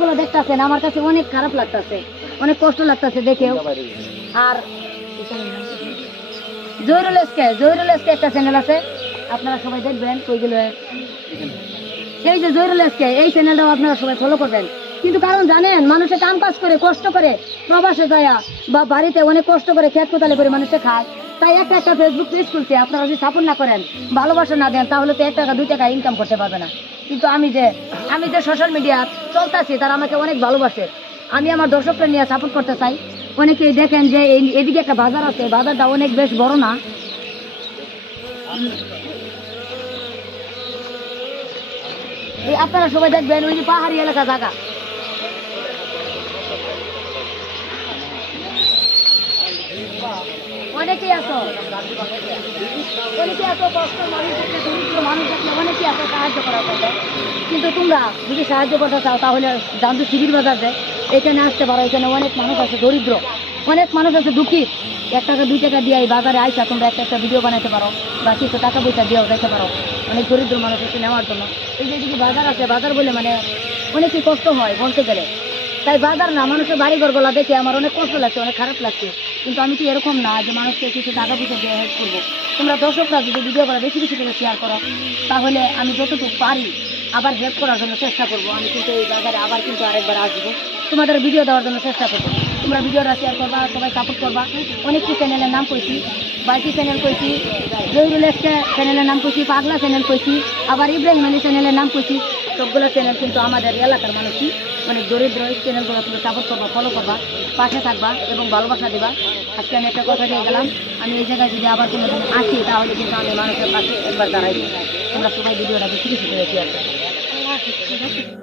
বাড়িগুলো দেখতেছেন, আমার কাছে অনেক খারাপ লাগতেছে, অনেক কষ্ট লাগতেছে দেখেও। আর জহিরুল এসকে জহিরুল এসকে একটা চ্যানেল আছে, আপনারা সবাই দেখবেন, ওইগুলো। এই যে জহিরুল এসকে, এই চ্যানেলটাও আপনারা সবাই ফলো করবেন। কিন্তু কারণ জানেন, মানুষে কাম কাজ করে, কষ্ট করে, প্রবাসে যায় বা বাড়িতে অনেক কষ্ট করে খেত কোতালে করে মানুষে খায়। তাই একটা একটা ফেসবুক পেজ খুলছে, আপনারা যদি সাপোর্ট না করেন, ভালোবাসা না দেন, তাহলে তো এক টাকা, দুই টাকা ইনকাম করতে পারবে না। কিন্তু আমি যে আমি যে সোশ্যাল মিডিয়া চলতেছি, তারা আমাকে অনেক ভালোবাসে। আমি আমার দর্শকরা নিয়ে সাপোর্ট করতে চাই। অনেকেই দেখেন যে এই- এদিকে একটা বাজার আছে, বাজারটা অনেক বেশ বড় না। আপনারা সবাই দেখবেন, ওই যে পাহাড়ি এলাকা জায়গা। অনেকেই আছো। অনেকেই এত কষ্ট, মানুষ দরিদ্র মানুষ দেখলে অনেকেই এত সাহায্য করা করবে কিন্তু তোমরা যদি সাহায্য করতে চাও, তাহলে জানতো শিবির বাজার এখানে আসতে পারো, এখানে অনেক মানুষ আছে দরিদ্র। অনেক মানুষ আছে দুঃখী। এক টাকা, দুই টাকা দিয়ে এই বাজারে আইসা তোমরা একটা একটা ভিডিও বানাতে পারো বা কিছু টাকা পয়সা দিয়েও দেখতে পারো। অনেক দরিদ্র মানুষ এসে নেওয়ার জন্য। এই যে বাজার আছে, বাজার বলে মানে অনেকই কষ্ট হয়, বলতে গেলে। তাই বাজার না, মানুষের বাড়ি ঘরগুলো দেখে আমার অনেক কষ্ট লাগছে, অনেক খারাপ লাগছে। কিন্তু আমি কি এরকম না যে মানুষকে কিছু টাকা পয়সা দিয়ে হেল্প করব? তোমরা দর্শকরা যদি ভিডিও করা বেশি বেশি করে শেয়ার করো, তাহলে আমি যতটুকু পারি আবার হেল্প করার জন্য চেষ্টা করব। আমি কিন্তু এই বাজারে আবার কিন্তু আরেকবার আসব। তোমাদের ভিডিও দেওয়ার জন্য চেষ্টা করব। তোমরা ভিডিওটা শেয়ার করবা, সবাই সাপোর্ট করবা। অনেকটি চ্যানেলের নাম কইছি বাইটি চ্যানেল কইছি জহিরুল চ্যানেলের নাম কইছি, পাগলা চ্যানেল কইছি, আবার ইব্রাহিম আলী চ্যানেলের নাম কইছি। সবগুলো চ্যানেল কিন্তু আমাদের এলাকার মানুষই অনেক দরিদ্র এই চ্যানেলগুলো তুমি সাপোর্ট করবা ফলো করবা, পাশে থাকবা এবং ভালোবাসা দিবা। আজকে আমি একটা কথা দিয়ে গেলাম, আমি এই জায়গায় যদি আবার কোনো দিন আসি, তাহলে কিন্তু আমি মানুষের পাশে একবার দাঁড়াইব তোমরা সবাই ভিডিওটা বেশি শিখে রেখে করো